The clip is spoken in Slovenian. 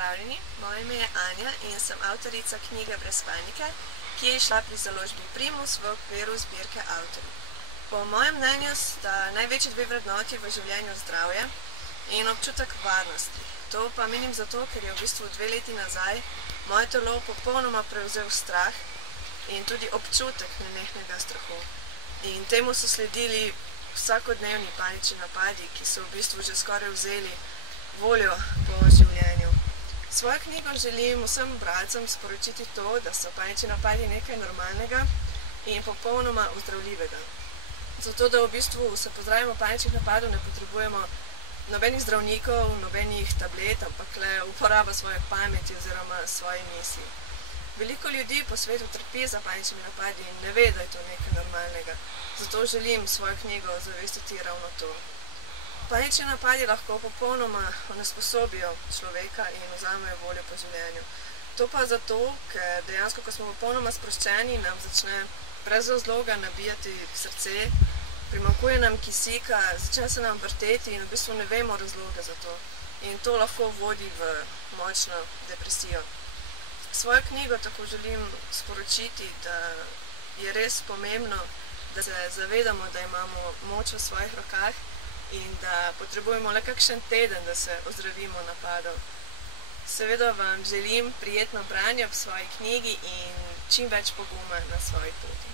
Pozdravljeni, moje ime je Anja in sem avtorica knjige Brez panike, ki je izšla pri založbi Primus v okviru zbirke Avtorji. Po mojem mnenju sta največji dve vrednoti v življenju zdravje in občutek varnosti. To pa menim zato, ker je v bistvu 2 leti nazaj moje telo popolnoma prevzel strah in tudi občutek nenehnega strahu. In temu so sledili vsakodnevni panični napadi, ki so v bistvu že skoraj vzeli voljo po življenju. S svojo knjigo želim vsem bralcem sporočiti to, da so panični napadi nekaj normalnega in popolnoma ozdravljivega. Zato, da v bistvu se pozdravimo paničnih napadov, ne potrebujemo nobenih zdravnikov, nobenih tablet, ampak le uporaba svoje pameti oziroma svoje misli. Veliko ljudi po svetu trpi za paničnimi napadi in ne ve, da je to nekaj normalnega. Zato želim svojo knjigo zavestiti ravno to. Panični napadi lahko popolnoma onesposobijo človeka in vzamejo voljo po življenju. To pa zato, ker dejansko, ko smo popolnoma sproščeni, nam začne brez razloga nabijati srce, primanjkuje nam kisika, začne se nam vrteti in v bistvu ne vemo razloga za to. In to lahko vodi v močno depresijo. Svojo knjigo tako želim sporočiti, da je res pomembno, da se zavedamo, da imamo moč v svojih rokah in da potrebujemo le kakšen teden, da se ozdravimo napadov. Seveda vam želim prijetno branje ob svoji knjigi in čim več poguma na svoji poti.